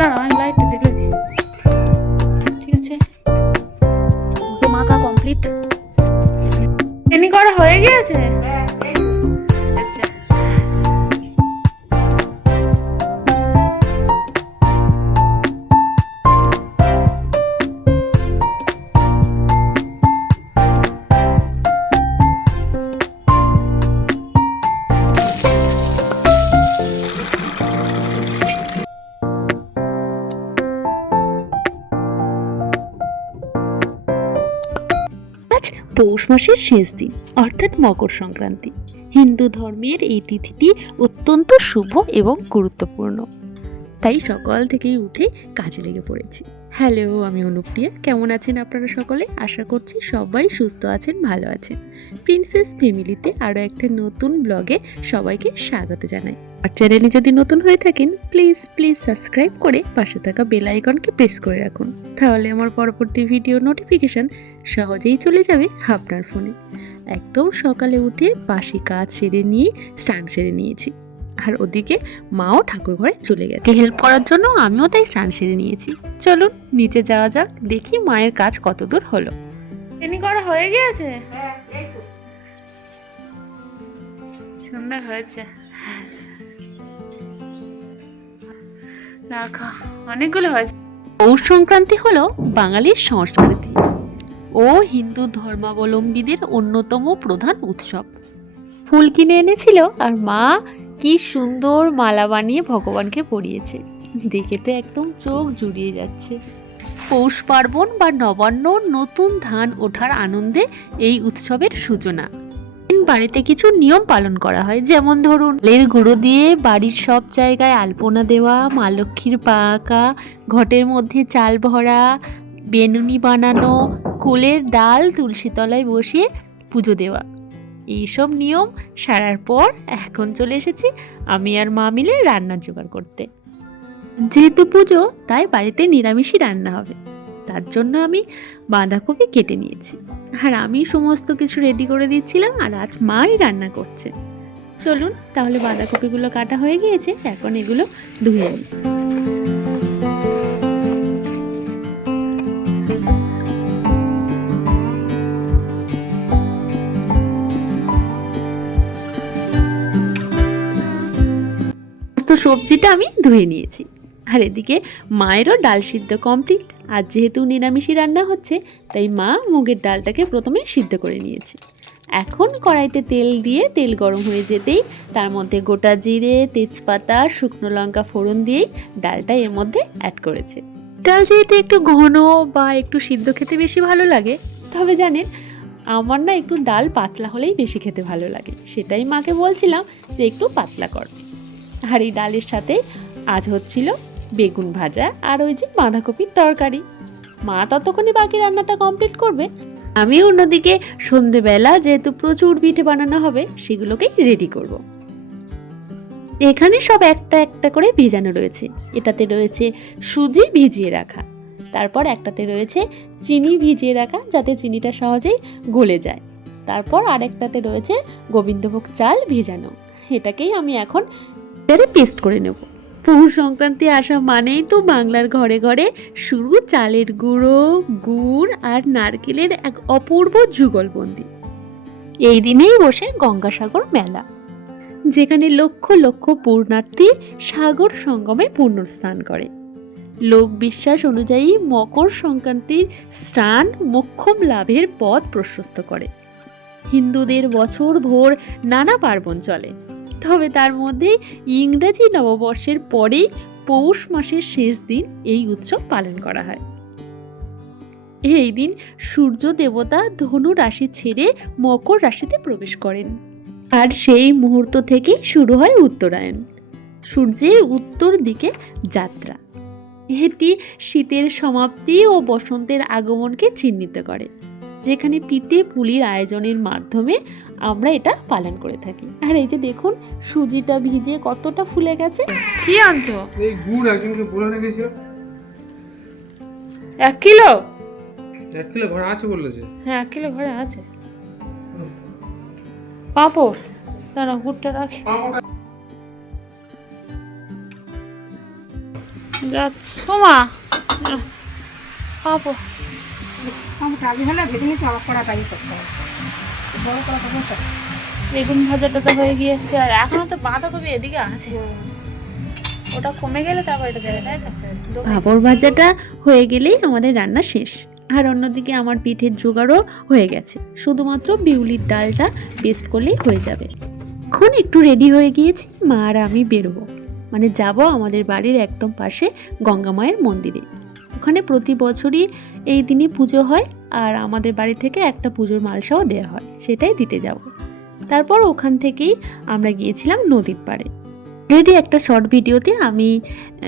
দাঁড়া, আমি লাইটটা জ্বেলে দিই। ঠিক আছে, পুজো মাখা কমপ্লিট। এমনি করা হয়ে গিয়েছে। আচ্ছা, আজ পৌষ মাসের শেষ দিন অর্থাৎ মকর সংক্রান্তি। হিন্দু ধর্মের এই তিথিটি অত্যন্ত শুভ এবং গুরুত্বপূর্ণ, তাই সকাল থেকেই উঠে কাজে লেগে পড়েছি। হ্যালো, আমি অনুপ্রিয়া। কেমন আছেন আপনারা সকলে? আশা করছি সবাই সুস্থ আছেন, ভালো আছেন। প্রিন্সেস ফ্যামিলিতে আরও একটা নতুন ব্লগে সবাইকে স্বাগত জানাই। আর চ্যানেলে যদি নতুন হয়ে থাকেন প্লিজ সাবস্ক্রাইব করে পাশে থাকা বেল আইকনকে প্রেস করে রাখুন, তাহলে আমার পরবর্তী ভিডিও নোটিফিকেশন সহজেই চলে যাবে আপনার ফোনে। একদম সকালে উঠে বাসি কাজ সেরে নিয়ে স্নান সেরে নিয়েছি, আর ওদিকে মাও ঠাকুর ঘরে চলে গেছে হেল্প করার জন্য। আমিও তাই স্নান সেরে নিয়েছি। চলুন নিচে যাওয়া যাক, দেখি মায়ের কাজ কত দূর হলো। এমনি করা হয়ে গিয়েছে। সুন্দর হয়েছে। রাখো, অনেকগুলো হয়েছে। পৌষ সংক্রান্তি হলো বাঙালির সংস্কৃতি ও হিন্দু ধর্মাবলম্বীদের অন্যতম প্রধান উৎসব। ফুল কিনে এনেছিল আর মা কি সুন্দর মালা বানিয়ে ভগবানকে পরিয়েছে, দেখে তো একদম চোখ জুড়িয়ে যাচ্ছে। পৌষ পার্বণ বা নবান্ন, নতুন ধান ওঠার আনন্দে এই উৎসবের সূচনা। বাড়িতে কিছু নিয়ম পালন করা হয়, যেমন ধরুন লের গুঁড়ো দিয়ে বাড়ির সব জায়গায় আলপনা দেওয়া, মা লক্ষ্মীর পা আঁকা, ঘটের মধ্যে চাল ভরা, বেনুনি বানানো, কুলের ডাল তুলসী তলায় বসিয়ে পুজো দেওয়া। এইসব নিয়ম সারার পর এখন চলে এসেছি আমি আর মা মিলে রান্নার জোগাড় করতে। যেহেতু পুজো তাই বাড়িতে নিরামিষই রান্না হবে, তার জন্য আমি বাঁধাকপি কেটে নিয়েছি, আর আমি সমস্ত কিছু রেডি করে দিচ্ছিলাম, আর আজ মাই রান্না করছে। চলুন তাহলে, বাঁধাকপিগুলো কাটা হয়ে গিয়েছে, এখন এগুলো ধুয়ে নিই। সবজিটা আমি ধুয়ে নিয়েছি, আর এদিকে মায়েরও ডাল সিদ্ধ কমপ্লিট। আর যেহেতু নিরামিষই রান্না হচ্ছে তাই মা মুগের ডালটাকে প্রথমে সিদ্ধ করে নিয়েছে। এখন কড়াইতে তেল দিয়ে তেল গরম হয়ে যেতেই তার মধ্যে গোটা জিরে, তেজপাতা, শুকনো লঙ্কা ফোড়ন দিয়েই ডালটা এর মধ্যে অ্যাড করেছে। ডাল যেহেতু একটু ঘন বা একটু সিদ্ধ খেতে বেশি ভালো লাগে, তবে জানেন আমার না একটু ডাল পাতলা হলেই বেশি খেতে ভালো লাগে, সেটাই মাকে বলছিলাম যে একটু পাতলা কর। আর এই ডালের সাথে আজ হচ্ছিল বেগুন ভাজা আর ওই যে বাঁধাকপির তরকারি। মা ততক্ষণে বাকি রান্নাটা কমপ্লিট করবে, আমি অন্যদিকে সন্ধেবেলা যেহেতু প্রচুর পিঠে বানানো হবে সেগুলোকেই রেডি করব। এখানে সব একটা একটা করে ভেজানো রয়েছে। এটাতে রয়েছে সুজি ভিজিয়ে রাখা, তারপর একটাতে রয়েছে চিনি ভিজিয়ে রাখা যাতে চিনিটা সহজেই গলে যায়, তারপর আরেকটাতে রয়েছে গোবিন্দভোগ চাল ভেজানো। এটাকেই আমি এখন পেস্ট করে নেব। পৌষ সংক্রান্তি আসা মানেই তো বাংলার ঘরে ঘরে শুরু চালের গুঁড়ো, গুড় আর নারকেলের এক অপূর্ব যুগলবন্দি। এই দিনেই বসে গঙ্গাসাগর মেলা, যেখানে লক্ষ লক্ষ পুণ্যার্থী সাগর সঙ্গমে পুণ্যস্নান করে। লোক বিশ্বাস অনুযায়ী মকর সংক্রান্তির স্নান মোক্ষম লাভের পথ প্রশস্ত করে। হিন্দুদের বছর ভোর নানা পার্বণ চলে, তবে তার মধ্যে ইংরেজি নববর্ষের পরেই পৌষ মাসের শেষ দিন এই উৎসব পালন করা হয়। এই দিন সূর্য দেবতা ধনু রাশি ছেড়ে মকর রাশিতে প্রবেশ করেন, আর সেই মুহূর্ত থেকেই শুরু হয় উত্তরায়ণ, সূর্যের উত্তর দিকে যাত্রা। এটি শীতের সমাপ্তি ও বসন্তের আগমনকে চিহ্নিত করে, যেখানে পিঠে পুলির আয়োজনের মাধ্যমে আমরা এটা পালন করে থাকি। আর এই যে দেখুন সুজিটা ভিজে কতটা ফুলে গেছে। কি আনছো? এই গুড় একজনকে বলে রেখেছিল। 1 কিলো? 1 কিলো ঘরে আছে বললেছে। হ্যাঁ, 1 কিলো ঘরে আছে। পাঁপড় দাঁড়া, গুড়টা রাখি। যাচ্ছো মা পাবো। রাজি হলে ভেজে নিতে অবাক করা পারি করতে হবে। বড় করা করবো তো। বেগুন ভাজাটা তো হয়ে গিয়েছে, আর এখনো তো বাঁধাকপি এদিকে আছে, ওটা কমে গেলে তারপর এটা দেবে, তাই তো? পাঁপড় ভাজাটা হয়ে গেলেই আমাদের রান্না শেষ। আর অন্যদিকে আমার পিঠের জোগাড়ও হয়ে গেছে, শুধুমাত্র বিউলির ডালটা পেস্ট করলেই হয়ে যাবে। এখন একটু রেডি হয়ে গিয়েছি, মা আর আমি বেরোবো, মানে যাব আমাদের বাড়ির একদম পাশে গঙ্গা মায়ের মন্দিরে। ওখানে প্রতি বছরই এই দিনই পুজো হয়, আর আমাদের বাড়ি থেকে একটা পুজোর মালসাও দেওয়া হয়, সেটাই দিতে যাব। তারপর ওখান থেকেই আমরা গিয়েছিলাম নদীর পাড়ে। অলরেডি একটা শর্ট ভিডিওতে আমি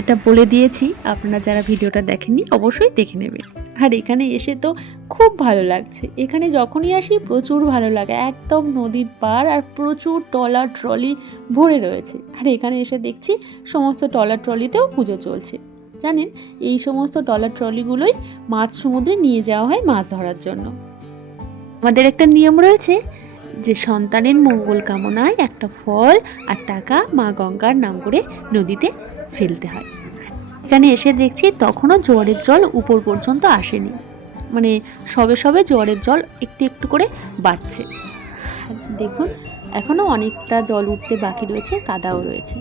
এটা বলে দিয়েছি, আপনারা যারা ভিডিওটা দেখেননি অবশ্যই দেখে নেবে। আর এখানে এসে তো খুব ভালো লাগছে, এখানে যখনই আসি প্রচুর ভালো লাগে, একদম নদীর পাড় আর প্রচুর ট্রলার ট্রলি ভরে রয়েছে। আর এখানে এসে দেখছি সমস্ত ট্রলার ট্রলিতেও পুজো চলছে। জানেন, এই সমস্ত ট্রলার ট্রলিগুলোই মাছ সমুদ্রে নিয়ে যাওয়া হয় মাছ ধরার জন্য। আমাদের একটা নিয়ম রয়েছে যে সন্তানের মঙ্গল কামনায় একটা ফল আর টাকা মা গঙ্গার নাম করে নদীতে ফেলতে হয়। এখানে এসে দেখছি তখনও জোয়ারের জল উপর পর্যন্ত আসেনি, মানে সবে সবে জোয়ারের জল একটু একটু করে বাড়ছে। দেখুন এখনও অনেকটা জল উঠতে বাকি রয়েছে, কাদাও রয়েছে।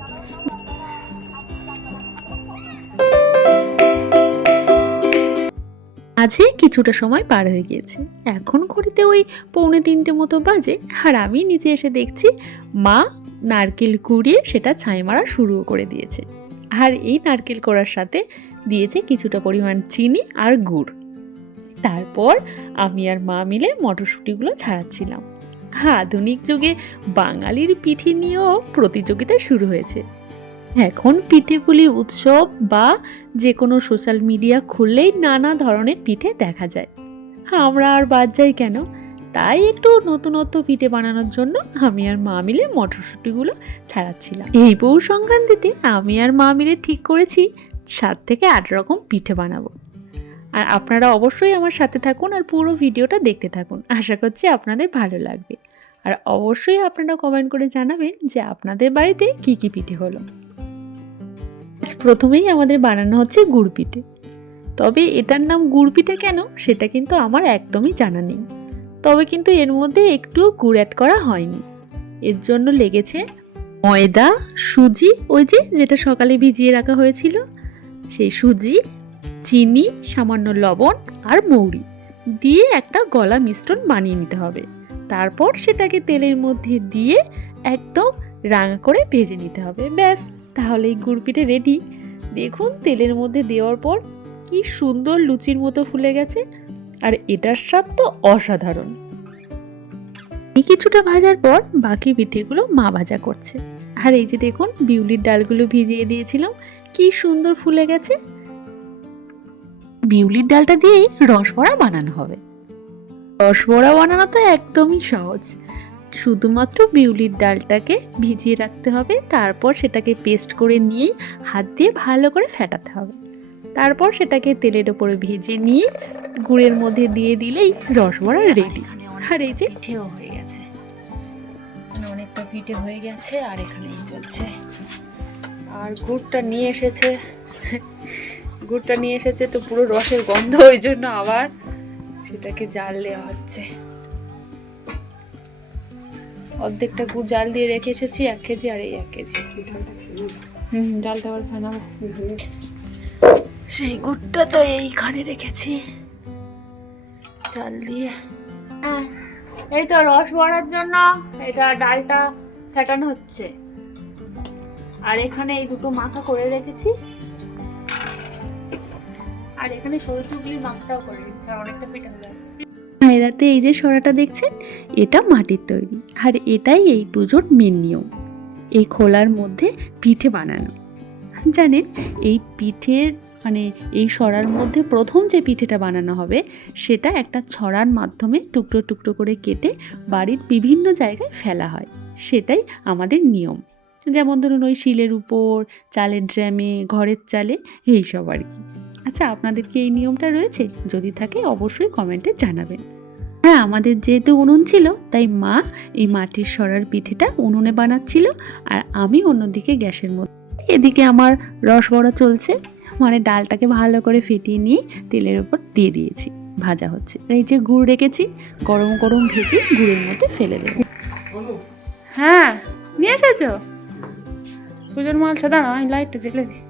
মাঝে কিছুটা সময় পার হয়ে গিয়েছে, এখন ঘড়িতে ওই 2:45 মতো বাজে। আর আমি নিচে এসে দেখছি মা নারকেল কুড়িয়ে সেটা ছাই মারা শুরু করে দিয়েছে। আর এই নারকেল করার সাথে দিয়েছে কিছুটা পরিমাণ চিনি আর গুড়। তারপর আমি আর মা মিলে মটরশুঁটিগুলো ছাড়াচ্ছিলাম। আধুনিক যুগে বাঙালির পিঠে নিয়েও প্রতিযোগিতা শুরু হয়েছে। এখন পিঠেপুলি উৎসব বা যে কোনো সোশ্যাল মিডিয়া খুললেই নানা ধরনের পিঠে দেখা যায়। আমরা আর বাদ যাই কেন? তাই একটু নতুনত্ব পিঠে বানানোর জন্য আমি আর মা মিলে মটরশুঁটিগুলো ছাড়াচ্ছিলাম। এই পৌষ সংক্রান্তিতে আমি আর মা মিলে ঠিক করেছি 7 থেকে 8 রকম পিঠে বানাবো। আর আপনারা অবশ্যই আমার সাথে থাকুন আর পুরো ভিডিওটা দেখতে থাকুন, আশা করছি আপনাদের ভালো লাগবে। আর অবশ্যই আপনারা কমেন্ট করে জানাবেন যে আপনাদের বাড়িতে কি কি পিঠে হলো। প্রথমেই আমাদের বানানো হচ্ছে গুড় পিঠে। তবে এটার নাম গুড় পিঠে কেন সেটা কিন্তু আমার একদমই জানা নেই, তবে কিন্তু এর মধ্যে একটু গুড় অ্যাড করা হয়নি। এর জন্য লেগেছে ময়দা, সুজি, ওই যেটা সকালে ভিজিয়ে রাখা হয়েছিল সেই সুজি, চিনি, সামান্য লবণ আর মৌরি দিয়ে একটা গলা মিশ্রণ বানিয়ে নিতে হবে। তারপর সেটাকে তেলের মধ্যে দিয়ে একদম রাঙা করে ভেজে নিতে হবে, ব্যাস তাহলেই গুড় পিঠে রেডি। দেখুন তেলের মধ্যে দেওয়ার পর কি সুন্দর লুচির মতো ফুলে গেছে, আর এটার স্বাদ তো অসাধারণ। এই কিছুটা ভাজার পর বাকি পিঠেগুলো মা ভাজা করছে। আর এই যে দেখুন বিউলির ডালগুলো ভিজিয়ে দিয়েছিলাম, কি সুন্দর ফুলে গেছে। বিউলির ডালটা দিয়েই রসবড়া বানানো হবে। রসবড়া বানানো তো একদমই সহজ, শুধুমাত্র বিউলির ডালটাকে ভিজিয়ে রাখতে হবে, তারপর সেটাকে পেস্ট করে নিয়েই হাত দিয়ে ভালো করে ফেটাতে হবে। তারপর সেটাকে তেলের ওপরে ভেজে নিয়ে গুড়ের মধ্যে দিয়ে দিলেই রসবড়া রেডি। আর এই যে পিঠেও হয়ে গেছে, অনেকটা পিঠে হয়ে গেছে, আর এখানেই চলছে। আর গুড়টা নিয়ে এসেছে তো পুরো রসের গন্ধ, ওই জন্য আবার সেটাকে জাল দেওয়া হচ্ছে। অর্ধেকটা গুড় জাল দিয়ে রেখে এসেছি, 1 কেজি, আর এই 1 কেজি ডালটা আবার ফানা সেই গুড়টা তো এইখানে রেখেছি জাল দিয়ে। এই তো রস ভরার জন্য এটা ডালটা ফেটানো হচ্ছে, আর এখানে এই দুটো মাথা করে রেখেছি, আর এখানে সরষেগুলি মাথাটাও করে রেখেছি, আর অনেকটা পিঠা হয়ে যাবে। রাতে এই যে সরাটা দেখছেন এটা মাটির তৈরি, আর এটাই এই পুজোর মেন নিয়ম, এই খোলার মধ্যে পিঠে বানানো। জানেন এই পিঠের মানে এই সরার মধ্যে প্রথম যে পিঠেটা বানানো হবে সেটা একটা ছড়ার মাধ্যমে টুকরো টুকরো করে কেটে বাড়ির বিভিন্ন জায়গায় ফেলা হয়, সেটাই আমাদের নিয়ম। যেমন ধরুন ওই শিলের উপর, চালের ড্রামে, ঘরের চালে, এইসব আর কি। আচ্ছা আপনাদের কি এই নিয়মটা রয়েছে? যদি থাকে অবশ্যই কমেন্টে জানাবেন। হ্যাঁ, আমাদের যেহেতু উনুন ছিল তাই মা এই মাটির সরার পিঠেটা উনুনে বানাচ্ছিল, আর আমি অন্যদিকে গ্যাসের মধ্যে এদিকে আমার রস বড়া চলছে, মানে ডালটাকে ভালো করে ফেটিয়ে নিয়ে তেলের উপর দিয়ে দিয়েছি, ভাজা হচ্ছে। আর এই যে গুড় রেখেছি, গরম গরম ভেজে গুড়ের মধ্যে ফেলে দেবো। হ্যাঁ, নিয়ে এসেছো পুজোর মাল? দাঁড়া, আমি লাইটটা জ্বেলে দিই।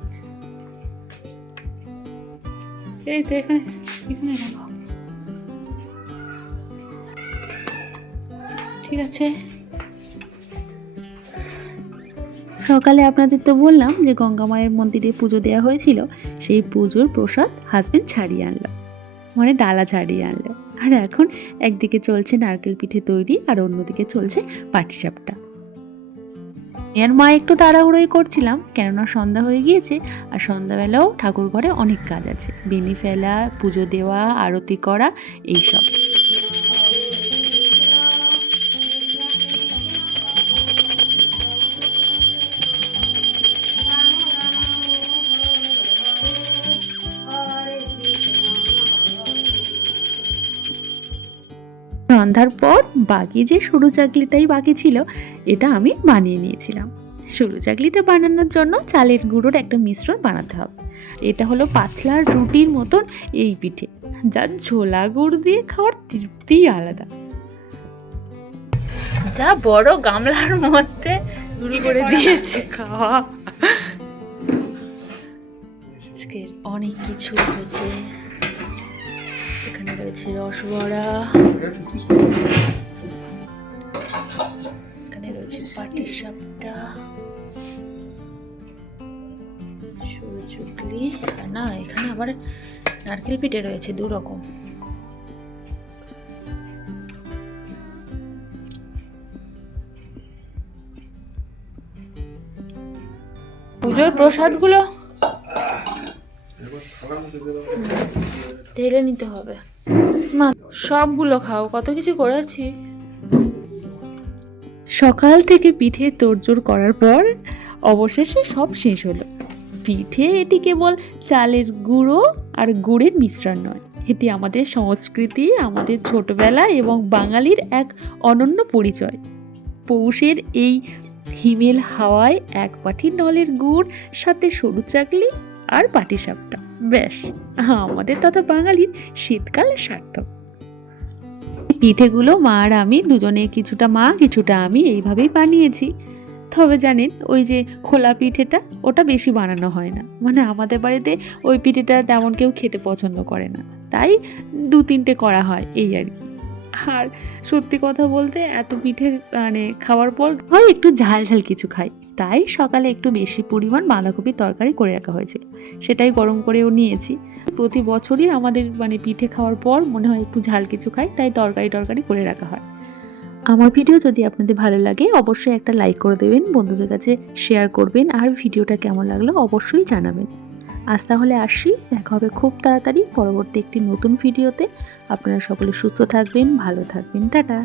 এই তো এখানে এখানে রাখো। ঠিক আছে। সকালে আপনাদের তো বললাম যে গঙ্গা মায়ের মন্দিরে পুজো দেওয়া হয়েছিল, সেই পুজোর প্রসাদ হাজবেন্ড ছাড়িয়ে আনলো, মানে ডালা ছাড়িয়ে আনলো। আর এখন একদিকে চলছে নারকেল পিঠে তৈরি আর অন্যদিকে চলছে পাটিসাপটা। এর মা একটু তাড়াহুড়োই করছিলাম, কেননা সন্ধ্যা হয়ে গিয়েছে, আর সন্ধ্যাবেলাও ঠাকুর ঘরে অনেক কাজ আছে, বেনি ফেলা, পুজো দেওয়া, আরতি করা, এইসব। সন্ধ্যার পর বাকি যে সরু চাকলিটাই বাকি ছিল, এটা আমি বানিয়ে নিয়েছিলাম। সরু চাকলিটা বানানোর জন্য চালের গুঁড়োর একটা মিশ্রণ বানাতে হবে। এটা হলো পাতলা রুটির মতন এই পিঠে, যার ঝোলা গুড় দিয়ে খাওয়ার তৃপ্তিই আলাদা। যা বড় গামলার মধ্যে শুরু করে দিয়েছে খাওয়া। আজকের অনেক কিছু হয়েছে, এখানে রয়েছে রসবড়া, এখানে রয়েছে পাটিসাপটা, সরু চুকলি, আর না এখানে আবার নারকেল পিঠে রয়েছে 2 রকম। পুজোর প্রসাদগুলো ঢেলে নিতে হবে। মা সবগুলো খাও, কত কিছু করেছি। সকাল থেকে পিঠে তোড়জোড় করার পর অবশেষে সব শেষ হলো। পিঠে এটি কেবল চালের গুঁড়ো আর গুড়ের মিশ্রণ নয়, এটি আমাদের সংস্কৃতি, আমাদের ছোটবেলা এবং বাঙালির এক অনন্য পরিচয়। পৌষের এই হিমেল হাওয়ায় এক পাটি নলের গুড়, সাথে সরু চাকলি আর পাটিসাপটা, ব্যাস আমাদের তথা বাঙালির শীতকাল সার্থক। পিঠেগুলো মা আর আমি দুজনে, কিছুটা মা কিছুটা আমি, এইভাবেই বানিয়েছি। তবে জানেন, ওই যে খোলা পিঠেটা, ওটা বেশি বানানো হয় না, মানে আমাদের বাড়িতে ওই পিঠেটা তেমন কেউ খেতে পছন্দ করে না, তাই 2-3টে করা হয় এই আর কি। আর সত্যি কথা বলতে এত পিঠে মানে খাওয়ার পর হয় একটু ঝাল ঝাল কিছু খাই, তাই সকালে একটু বেশি পরিমাণ বাঁধাকপির তরকারি করে রাখা হয়েছিল, সেটাই গরম করেও নিয়েছি। প্রতি বছরই আমাদের মানে পিঠে খাওয়ার পর মনে হয় একটু ঝাল কিছু খাই, তাই তরকারি করে রাখা হয়। আমার ভিডিও যদি আপনাদের ভালো লাগে অবশ্যই একটা লাইক করে দেবেন, বন্ধুদের কাছে শেয়ার করবেন, আর ভিডিওটা কেমন লাগলো অবশ্যই জানাবেন। আজ তাহলে আসি, দেখা হবে খুব তাড়াতাড়ি পরবর্তী একটি নতুন ভিডিওতে। আপনারা সকলে সুস্থ থাকবেন, ভালো থাকবেন, টাটা।